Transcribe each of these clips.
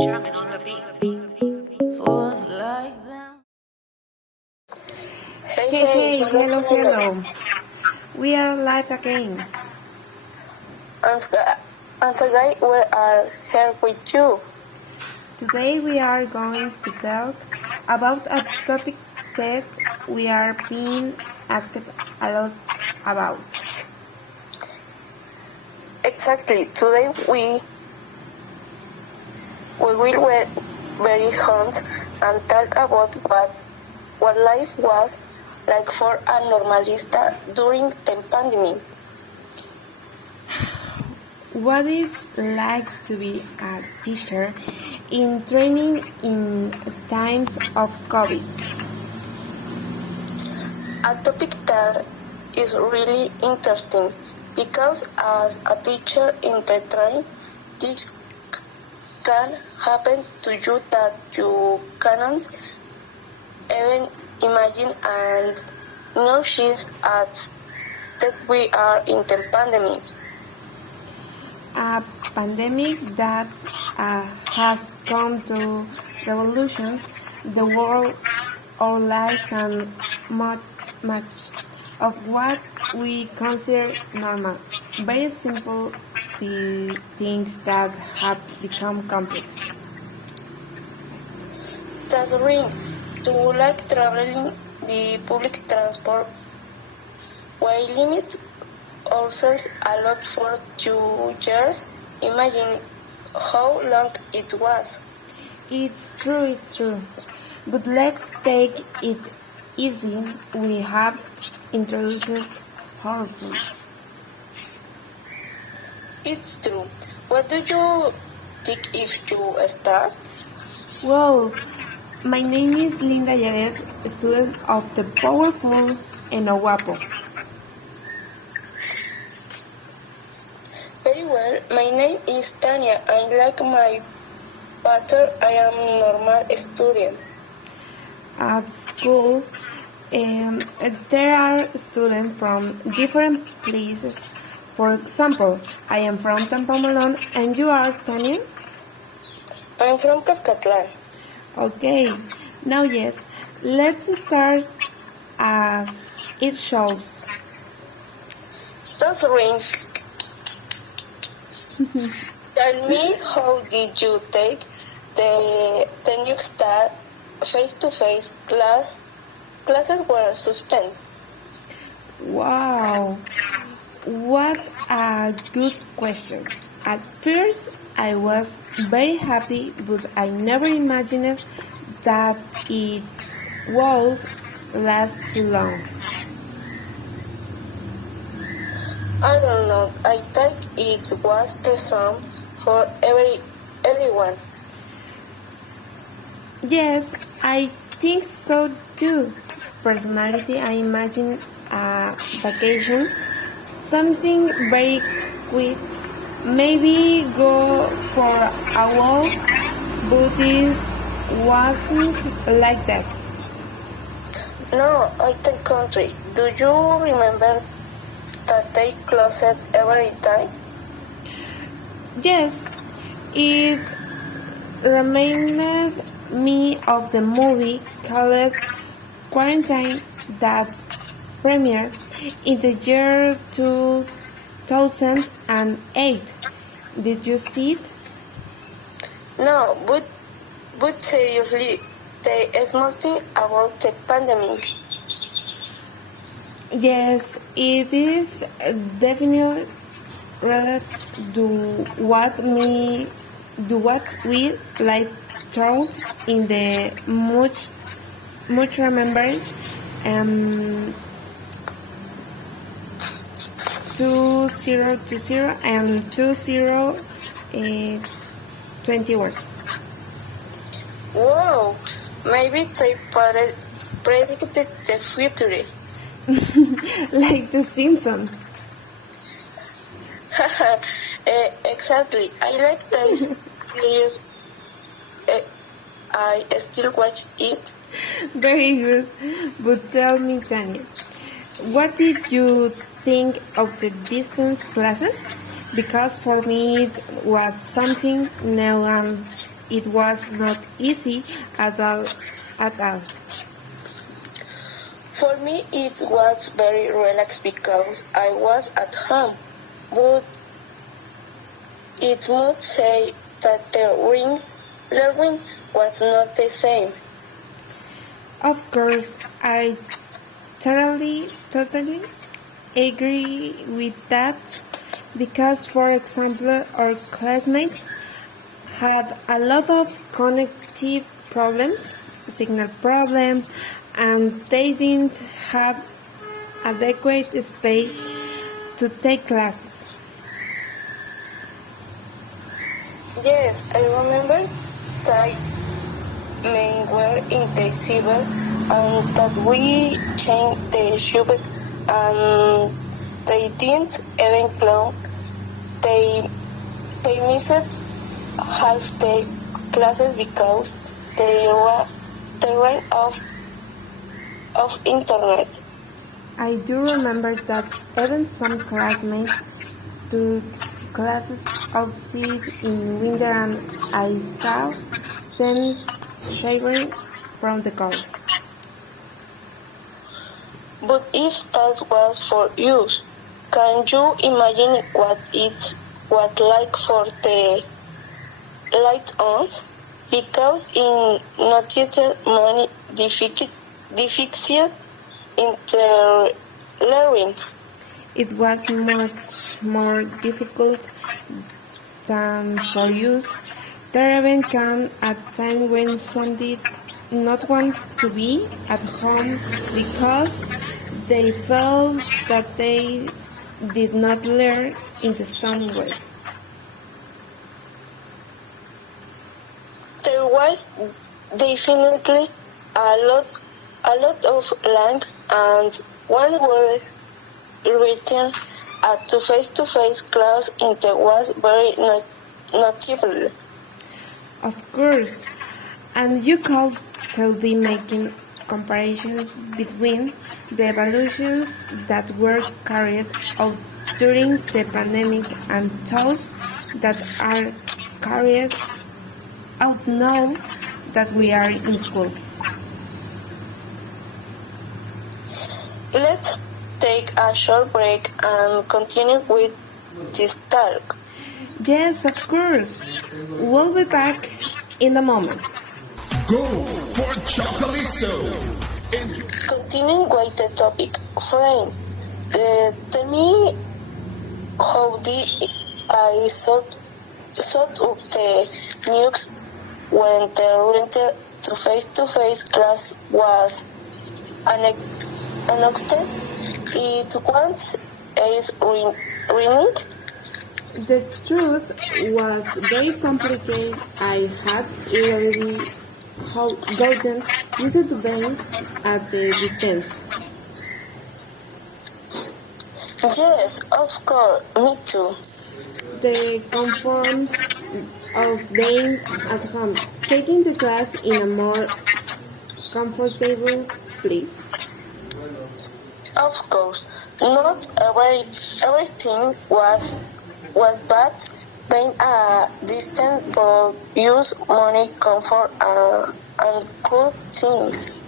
Jamming on the beat. Fools like them. Hey, hello. We are live again. And today we are here with you. Today we are going to talk about a topic that we are being asked a lot about. Exactly. Today we will very honest and talk about what life was like for a normalista during the pandemic. What it's like to be a teacher in training in times of COVID. A topic that is really interesting because as a teacher in the train, this can happen to you that you cannot even imagine and notice at that we are in the pandemic. A pandemic that has come to revolutions the world, our lives, and much of what we consider normal. Very simple the things that have become complex. That's ring. Do you like traveling by public transport? We limit ourselves a lot for 2 years. Imagine how long it was. It's true. But let's take it easy. We have introduced ourselves. It's true. What do you think if you start? Well, my name is Linda Yaret, student of the powerful ENOHUAPO. Very well. My name is Tanya. And like my father, I am a normal student. At school, there are students from different places. For example, I am from Tampamolón and you are, Tanya? I'm from Cascatlan. Okay, now yes, let's start as it shows. That's rings. Tell me, how did you take the new start face-to-face classes were suspended? Wow, what a good question. At first, I was very happy, but I never imagined that it would last too long. I don't know. I think it was the same for everyone. Yes, I think so too. Personality, I imagine a vacation, something very quick, maybe go for a walk, but it wasn't like that. No, I think country. Do you remember that they closed every time? Yes, it reminded me of the movie called Quarantine that premiered in the year 2008. Did you see it? No, but seriously, the small thing about the pandemic. Yes, it is definitely related to what we like through in the much remembered 2020 and 2021. Wow, maybe they predicted the future. Like the Simpsons. Exactly. I like this series. I still watch it. Very good. But tell me, Tanya, what did you think of the distance classes? Because for me it was something new and it was not easy at all. At all. For me, it was very relaxed because I was at home, but it would say that the learning was not the same. Of course, I totally agree with that because, for example, our classmates had a lot of cognitive problems, signal problems, and they didn't have adequate space to take classes. Yes, I remember that men were in the silver and that we changed the subject and they didn't even clown. They missed half the classes because they ran of internet. I do remember that even some classmates took classes outside in winter and I saw them shivering from the cold. But if that was for you, can you imagine what it was like for the light ons? Because in noticed many deficits in the learning. It was much more difficult than for us. There even came a time when some did not want to be at home because they felt that they did not learn in the same way. There was definitely a lot of lang and one were written at the face-to-face class in the was very notable. Of course, and you could still be making comparisons between the evolutions that were carried out during the pandemic and those that are carried out now that we are in school. Let's take a short break and continue with this talk. Yes, of course. We'll be back in a moment. Go for Chocolisto! Continuing with the topic, friend, tell me how did I sort up the news when the winter to face class was announced? It was raining. The truth was very complicated. I had already gotten used to being at the distance. Yes, of course, me too. The comforts of being at home, taking the class in a more comfortable place. Of course, not everything was bad. Being a distant but use money, comfort, and cool things.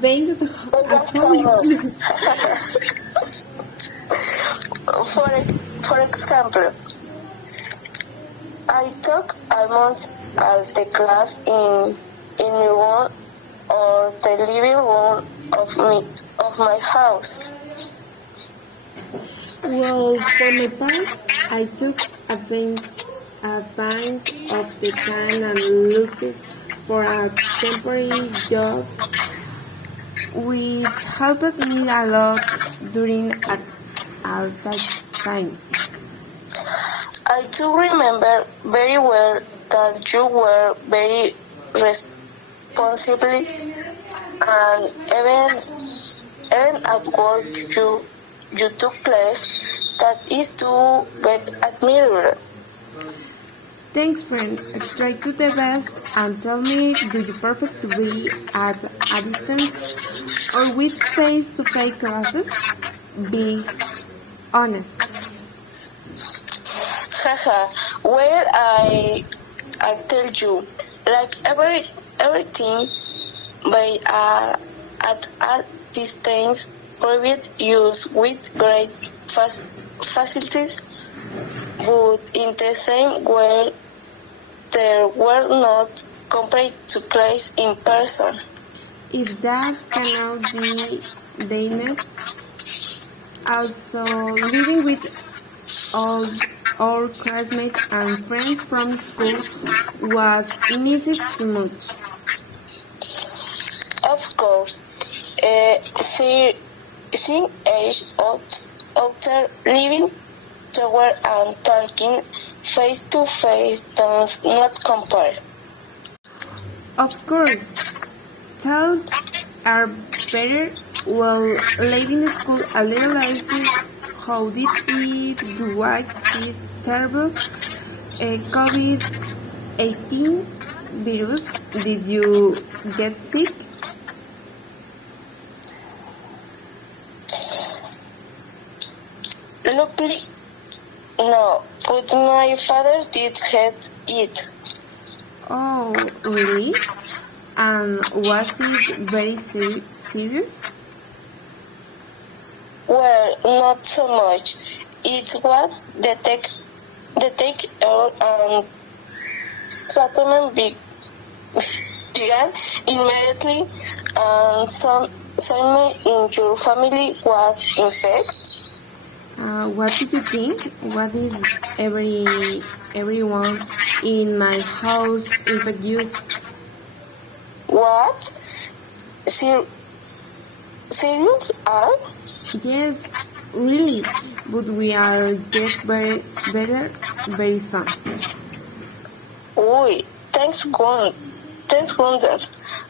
Being at home. For example, I took almost all the class in my room or the living room of my house. Well, for my part, I took advantage of the time and looked for a temporary job, which helped me a lot during all that time. I do remember very well that you were very responsible and even at work you took class that is to get admired. Thanks, friend. Try to the best and tell me, do you prefer to be at a distance or with face-to-face classes? Be honest. Haha, well, I tell you, like everything by at a distance, private use with great facilities, but in the same way, they were not compared to class in person. If that cannot be denied, also living with all our classmates and friends from school was missed too much. Of course, seeing age after living together and talking face to face does not compare. Of course, thoughts are better while leaving school a little lazy. How did it during this terrible COVID-18 virus? Did you get sick? Luckily, no, but my father did get it. Oh, really? And was it very serious? Well, not so much. It was detected and treatment began immediately, and someone in your family was infected. What do you think? What is everyone in my house infectious? What? Serious? Yes, really. But we are get better very soon. Oi, thanks God.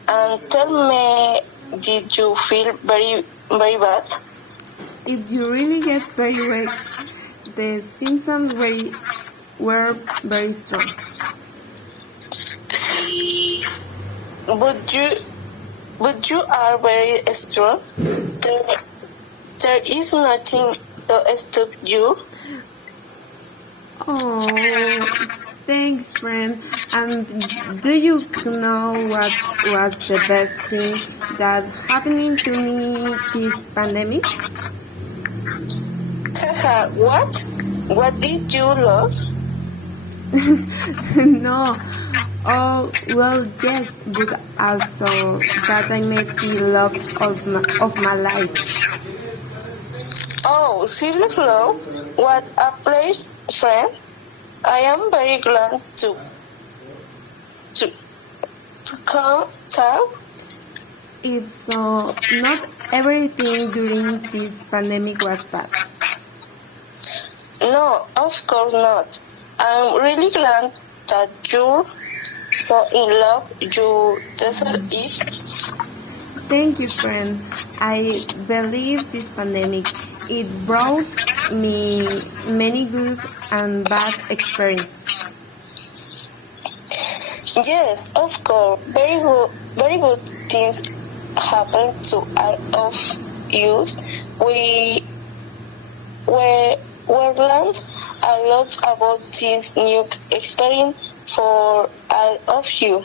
And tell me, did you feel very bad? If you really get very weak, the symptoms were very strong. But you are very strong. There is nothing to stop you. Oh, thanks, friend. And do you know what was the best thing that happening to me this pandemic? Haha, what? What did you lose? No. Oh, well, yes, but also that I met the love of my life. Oh, seriously? What a place, friend. I am very glad to come talk. If so, not everything during this pandemic was bad. No, of course not. I'm really glad that you fall in love your desert is. Thank you, friend. I believe this pandemic, it brought me many good and bad experiences. Yes, of course. Very good things happen to all of you. We learned a lot about this new experience for all of you.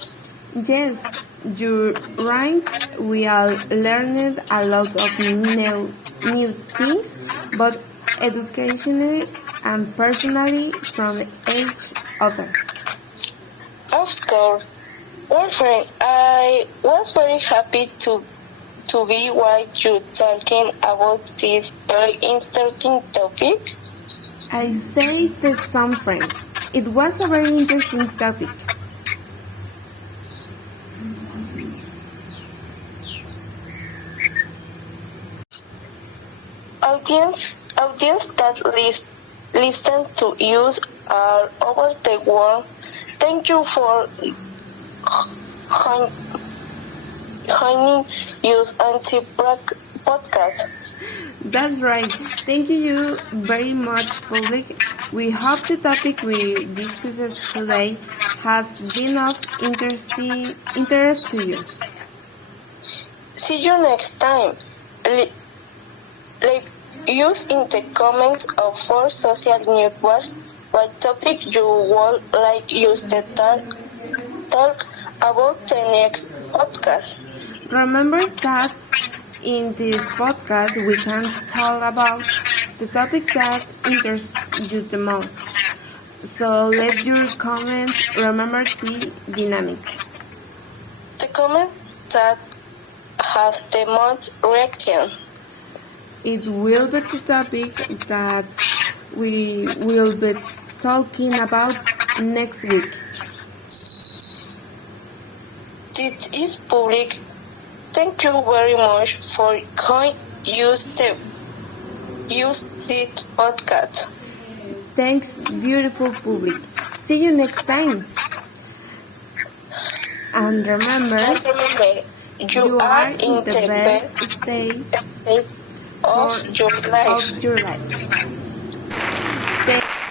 Yes, you're right. We all learned a lot of new things, both educationally and personally from each other. Of course. Well, friend, I was very happy to be with you talking about this very interesting topic. I say the same, friend. It was a very interesting topic. Audience that listen to us all over the world, thank you for joining us on the podcast. That's right. Thank you very much, public. We hope the topic we discussed today has been of interest to you. See you next time. Leave us in the comments of our social networks what topic you would like us to talk about the next podcast. Remember that in this podcast we can talk about the topic that interests you the most. So let your comments remember the dynamics. The comment that has the most reaction. It will be the topic that we will be talking about next week. This is public. Thank you very much for use this podcast. Thanks, beautiful public. See you next time. And remember, you are in the best stage of your life. Thank